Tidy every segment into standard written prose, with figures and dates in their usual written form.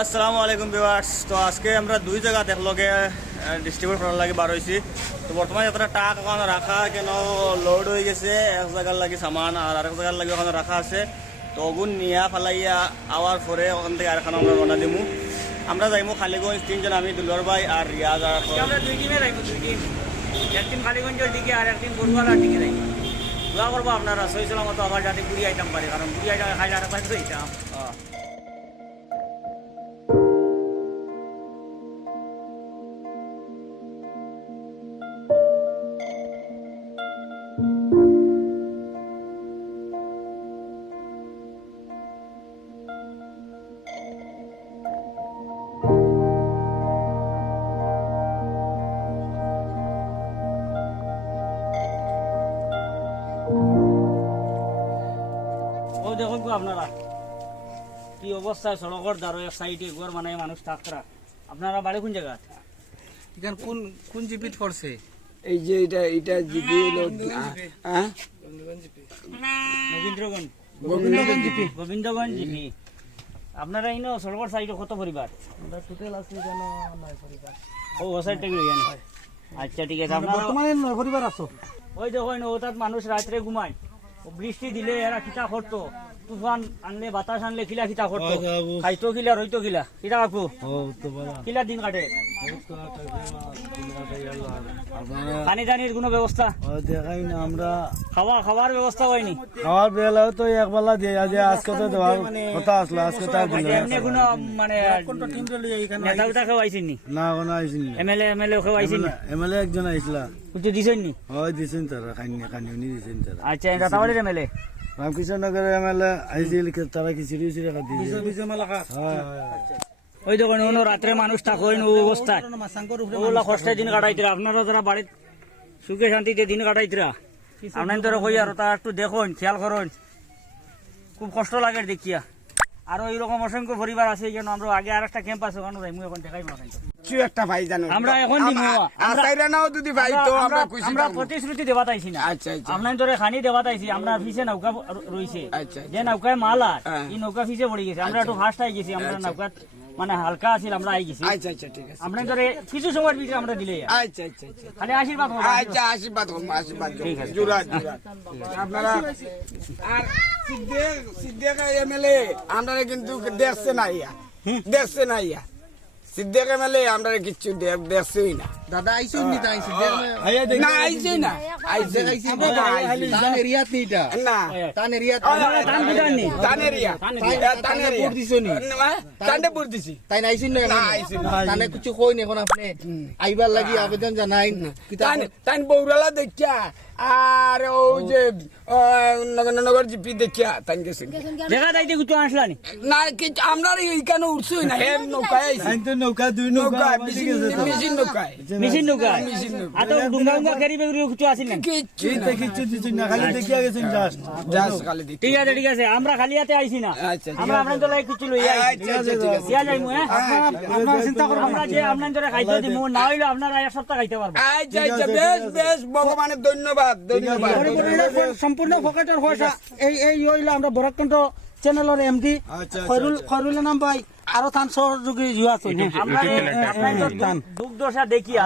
আসসালামু আলাইকুম ভিউয়ার্স। তো আজকে আমরা দুই জায়গা দেখলগে ডিস্ট্রিবিউট করার লাগে বার হয়েছি। তো বর্তমানে একটা টাক ওখানে রাখা কেন লোড হয়ে গেছে, এক জায়গার লাগে সামান আর আরেক জায়গার লাগে ওখানে রাখা আছে। তো ওগুন নিয়া ফালাইয়া আওয়ার পরে ওখান থেকে আরেকখানে আমরা রওনা দিমু। আমরা যাইমু খালিগঞ্জ, তিনজন, আমি দুলার ভাই আর রিয়াজ। আর আমরা দুই টিমে যাইব, দুই টিম, একদিন খালিগঞ্জের দিকে আর একদিন বড়ুয়ালার দিকে যাইব। দোয়া করবো আপনারা সহি সালামত আবার যাতে বুড়ি আইটাম পারে, কারণ বুড়ি আইটাম খাইলে আর পাইতো এইটাম। ও দেখুন আপনারা কি অবস্থায় সড়কের দ্বারা এক সাইডে ঘর মানে মানুষ থাকরা। আপনারা বাড়ি কোন জায়গা? এখান কোন কোন জিপিত করছে? এই যে এটা জিপি হলো হ্যাঁ গোবিন্দগঞ্জ, গোবিন্দগঞ্জ জিপি। গোবিন্দগঞ্জ জিপি। আপনারা ইনো সড়কের সাইডে কত পরিবার? আমরা টোটাল আছে যেন 9 পরিবার। ও সাইড থেকে লইয়া না? আচ্ছা ঠিক আছে। আপনারা বর্তমানে 9 পরিবার আছো। ওই দেখুন ওটাত মানুষ রাত্রে ঘুমায়, বৃষ্টি দিলে এরা খিতা করতো, তুফান আনলে বাতাস আনলে কিলা খিতা করতো, খাইতো কিলা রইতো কিলা কিতা কাকু কিলা দিন কাটে। পানি টানির কোনো ব্যবস্থা দেখাই না আমরা খাওয়ার ব্যবস্থা হয়নি? খাওয়ার বেলাও তো একবেলা দিয়ে আজকে তো দেওয়ার কথা আসলো, আজকে তো এমনি কোনো মানে নেতা উঠা কেউ আইসেন নি? না কোনো আইসিনি। এমএলএ কেউ আইসেন নি? এমএলএ একজন আইসলা, কিছু দিছেন নি? হয় দিছেন তারা খানি দিছেন তারা। আচ্ছা রাতাবাড়ির এমএলএ রামকৃষ্ণনগর এমএলএ আইসিল, তারা খিচুড়ি রাখা দিয়েছে। ওই দেখুন অন্য রাত্রে মানুষ থাকেন ও অবস্থায়, ওগুলা কষ্টের দিন কাটাইতরা। আপনারা যারা বাড়ির সুখে শান্তিতে দিন কাটাইতরা, আপনার তোরা কই আর তা একটু দেখুন, খেয়াল করুন, খুব কষ্ট লাগে দেখিয়া। আরো এইরকম অসংখ্য পরিবার আছে, এই জন্য আমরা আগে আর একটা ক্যাম্প আছে ওখানে যাই, এখন দেখাই না। কি একটা ভাই জানো আমরা এখন দিমু, আসাইরা নাও যদি ভাই তো আমরা খুশি আমরা থাকবো। প্রতিশ্রুতি দেওয়া তাইছি না। আচ্ছা আচ্ছা আপনার তোরে খানি দেওয়া তাইছি, আমরা ফিসে নৌকা রইছে, আচ্ছা যে নৌকায় মাল আর হ্যাঁ। এই নৌকা ফিসে পড়ে গেছে। আমরা একটু ফার্স্ট আই গেছি, আমরা নৌকা মানে হালকা আছিল, আমরা আই গেছি। আচ্ছা আচ্ছা ঠিক আছে। আপনার তোরে কিছু সময়ের ভিতরে আমরা দিলে আচ্ছা আচ্ছা আচ্ছা খালি আশীর্বাদ করবো। আচ্ছা আশীর্বাদ করবো, আশীর্বাদ করবো। জুরা জুরা আপনারা আর সিদ্দিক এমএলএ আমরা কিন্তু দেখছে না ইয়া, দেখছে না ইয়া সিদ্দিক এমএলএ আমরা কিচ্ছু দেখছেই না। দাদা আইসুন নি তাই না আইছে না, আইছে তান এরিয়াত নি এটা না তান এরিয়াত টান বিধান নি তানেরিয়া তানেরিয়া ভোট দিছো নি? তান্ডে ভোট দিছি। তাই আইসুন না না, আইসুন না। তানে কিছু কই নি এখন আপনি আইবার লাগি আবেদন জানাই তান বৌরালা দেখিয়া আর ওই যে নগর জিপি দেখিয়া তান গেছেন দেখা যাইতে কিছু আসলানি না কিছু আমরা এইখানে উঠছই না। হে নৌকায় আইছি, নৌকা দুই নৌকা মেশিন নৌকায় মেশিন নৌকা মেশিন নৌকা আর তো ডুঙ্গা উঙ্গা খেরি বেগুড়ি কিছু আসেন না। কিচ্ছু না, কিছু দিছেন না, খালি দেখিয়া গেছেন জাস্ট। জাস্ট খালি দেখি। ঠিক আছে ঠিক আছে, আমরা খালি হাতে আইছি না, আচ্ছা, ঠিক আমরা আপনার তোলা কিছু লইয়া আইছি। আচ্ছা আচ্ছা ঠিক আছে। দিয়া যাইমু হ্যাঁ, আপনারা চিন্তা করবেন আমরা যে আপনার তোরা খাইতে দিমু, না হইলে আপনারা এক সপ্তাহ খাইতে পারবেন। আচ্ছা আচ্ছা বেশ বেশ ভগবানের ধন্যবাদ ধন্যবাদ। সম্পূর্ণ পকেটের পয়সা এই এই হইলো আমরা বরাকণ্ঠ চ্যানেলের এমডি খয়রুল নাম ভাই আরো থান সহযোগী জুয়া আছে। আমরা আপনার দুঃখ দশা দেখিয়া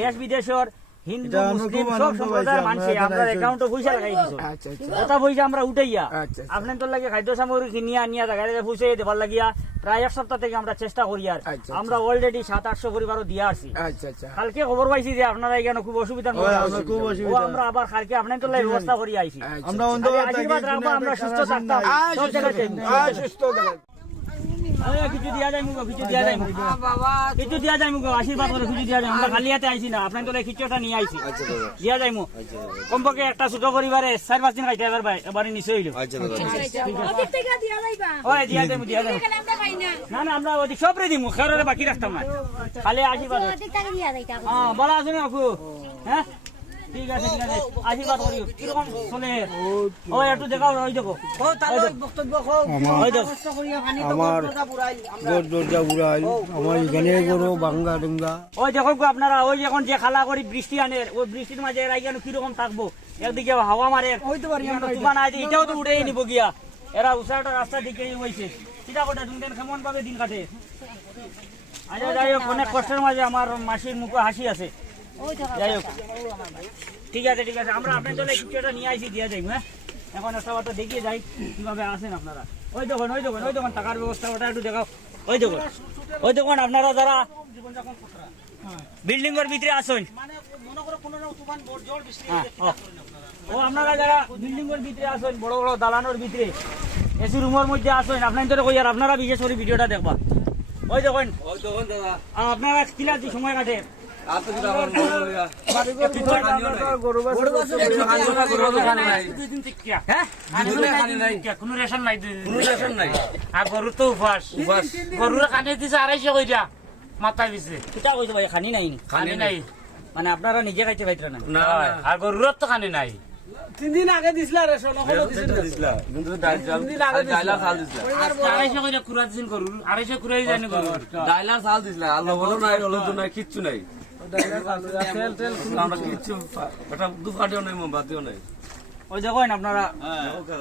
দেশ বিদেশের হিন্দু মুসলিম সব সম্প্রদায়ের মানুষ আমরা অ্যাকাউন্টে পয়সা লাগাই দিছো, আচ্ছা আচ্ছা ওটা পয়সা আমরা উঠাইয়া আচ্ছা আপনার তোর লাগে খাদ্য সামগ্রী কিনিয়া নিয়া জায়গায় পৌঁছে দেবার লাগিয়া প্রায় এক সপ্তাহ থেকে আমরা চেষ্টা করি। আর আচ্ছা, আমরা অলরেডি 700-800 পরিবারও দিয়ে আসছি। আচ্ছা আচ্ছা কালকে খবর পাইছি যে আপনারা এখানে খুব অসুবিধার মধ্যে আছেন। ও আমরা আবার কালকে আপনার তোর লাগে ব্যবস্থা করি আইছি। আমরা খালি আশীর্বাদ রাখবো, আমরা সুস্থ থাকতাম সব জায়গাতে। সুস্থ থাকেন। কিছু দিয়া যায় মুগো, কিছু দিয়া যায় মুগো, কিছু দিয়া যায় মুগো, আশীর্বাদ করে কিছু দিয়া যায়। আমরা খালি হাতে আইছি না, আপনার তোলে কিছুটা নিয়ে আইছি, দিয়া যায় মু। কমপক্ষে একটা ছোট পরিবারে 4-5 দিন খাইতে পারবে, এবারে নিচে হইলো। ওই দিয়া যায় মু, দিয়া যায়। না না আমরা ওদিক সব রে দিমু, খেরে বাকি রাখতাম না, খালি আশীর্বাদ। হ্যাঁ বলা আছে না আপু? হ্যাঁ ঠিক আছে ঠিক আছে, আশীর্বাদ করি। কিরকম চলে ও একটু দেখাও, ওই দেখো আমার দরজা বুড়াইল, আমার এখানে গরু ভাঙ্গা ডুঙ্গা। ওই দেখো আপনারা, ওই এখন যে খালা করি বৃষ্টি আনে, ওই বৃষ্টির মাঝে এরা কেন কিরকম থাকবো? একদিকে হাওয়া মারে, তুফান আছে, এটাও তো উঠেই নিব গিয়া। এরা উষাটা রাস্তা দিকে হয়েছে। কিটা কথা তুমি কেমন ভাবে দিন কাটে? আচ্ছা যাই হোক, অনেক কষ্টের মাঝে আমার মাসির মুখে হাসি আছে। যাই হোক, ঠিক আছে ঠিক আছে, আমরা আপনার দলে কিছু একটা নিয়ে আইসি দিয়ে যাই। হ্যাঁ, এখন একটা কথা দেখিয়ে যাই কিভাবে আসেন আপনারা। ওই দেখুন ওই দেখুন ওই দেখুন টাকার ব্যবস্থা ওটা একটু দেখাও। ওই দেখুন ওই দেখুন আপনারা যারা বিল্ডিং এর ভিতরে আসুন, ও আপনারা যারা বিল্ডিং এর ভিতরে আসুন, বড় বড় দালানোর ভিতরে এসি রুমের মধ্যে আসুন, আপনাদের কই আর আপনারা বিশেষ করে ভিডিওটা দেখবা। ওই দেখুন আপনারা কিলা সময় কাটে কোনো রেশন নাই, আর গরুর তো উপাস, গরুর কানে দিছে 250 কইরা মাথায় দিছে। কিটা কইছে ভাই, খানি নাই? খানি নাই মানে আপনারা নিজে খাইতে পাইতরা না? আর গরুর তো খানি নাই। 3 দিন আগে দিছিলা রেশন, ওখানে দিছিলা কিন্তু ডাইলার চাল দিছিলা 250 কইরা কুরা দিন গরুর, 250 কুরাই জানি গরুর ডাইলার চাল দিছিলা। আর লবণও নাই, হলুদ নাই, কিচ্ছু নাই। আমরা কিচ্ছু এটা দুফাটিও নাই, মোমবাতিও নাই। ওই দেখেন আপনারা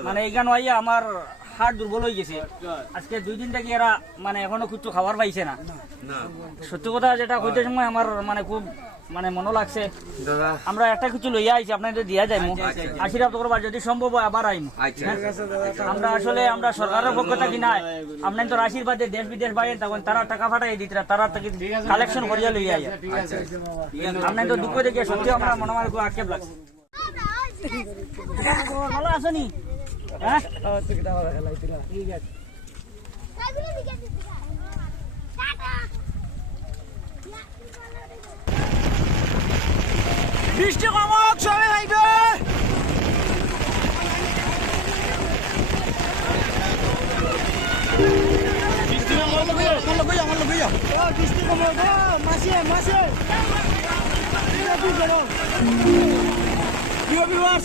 মানে এইখানে আইয়া আমার হাড় দুর্বল হয়ে গেছে। আজকে 2 দিন থেকে এরা মানে এখনো কিছু খাবার পাইছে না। সত্যি কথা যেটা কইতে সময় আমার মানে খুব মানে মনে লাগছে। আমরা একটা কিছু লইয়া আইছি, আপনাদের দিয়া যাইমু, আশীর্বাদ করবা যদি সম্ভব হয় আবার আইমু। আমরা আসলে আমরা সরকারের পক্ষ থেকে নাই, আপনাদের আশীর্বাদে দেশ বিদেশ বাইরে তখন তারা টাকা পাঠাই দিতরা, তারা থেকে কালেকশন করিয়া লইয়া আইয়া। আপনাদের দুঃখ দেখে সত্যি আমরা মনে হয় খুব আক্ষেপ লাগছে। ভালো আছো নি? হ্যাঁ ঠিক আছে। বৃষ্টি কমক, সবাই আইবে। বৃষ্টি কমক, মাসে মাসে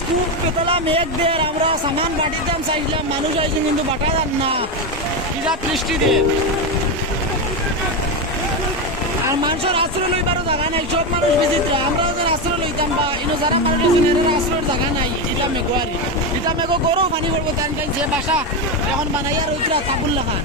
খুব পেতলা মেঘ দের, আমরা সামান বাটিতাম চাইছিলাম, মানুষ আইছে কিন্তু বাটা যান না, কিরা বৃষ্টি দের। আর মানুষের আশ্রয় লইবারও জায়গা নাই, সব মানুষ বিচিত্র। আমরা যাদের আশ্রয় লইতাম বা ইনো যারা মানুষ আছেন এদের আশ্রয়ের জায়গা নাই। এটা মেঘো আর এটা মেঘো গরু পানি পড়বো, তাই যে বাসা এখন বানাইয়া রইতরা তাবুল লেখা।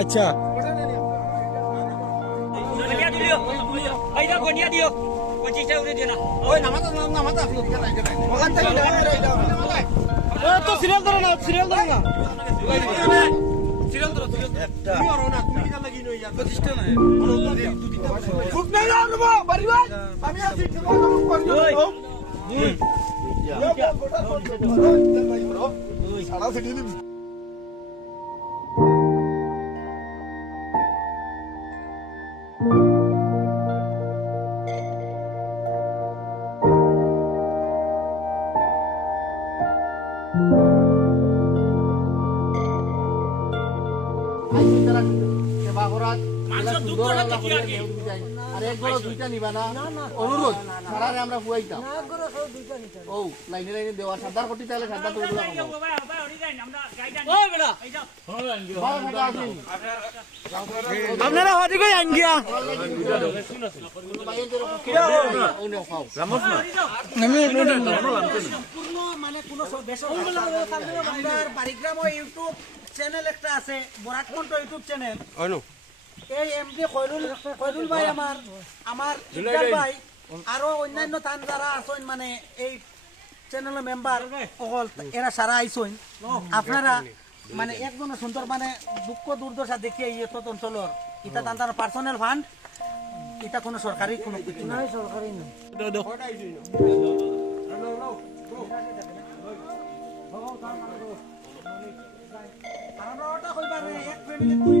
আচ্ছা দিও 25টা উড়ে দিও না। তো সিরিয়াল ধরো না, সিরিয়াল ধরো না। আর এক বড় 2টা নিবা না, অনুরোধ সারারে আমরা ফুয়াইতাম। ও লাইনে লাইনে দেওয়া সাদার কোটি তাহলে সাদা করে দিলাম। আপনারা হদিকে আইন গিয়া সম্পূর্ণ মানে কোনো আমার বাড়িগ্রাম ইউটিউব চ্যানেল একটা আছে, বরাক কণ্ঠ ইউটিউব চ্যানেল। এই এমডি খয়রুল ভাই আমার ইকবাল ভাই আরো অন্যান্য থান যারা আছেন মানে এই চ্যানেলের মেম্বার অকল এরা সারা আইসেন। আপনারা মানে একজনের সুন্দর মানে দুঃখ দুর্দশা দেখিয়ে ইয়ে তো অঞ্চলের এটা তার পার্সোনাল ফান্ড, এটা কোনো সরকারি কোনো কিছু নাই, সরকারি না। এক ফ্যামিলি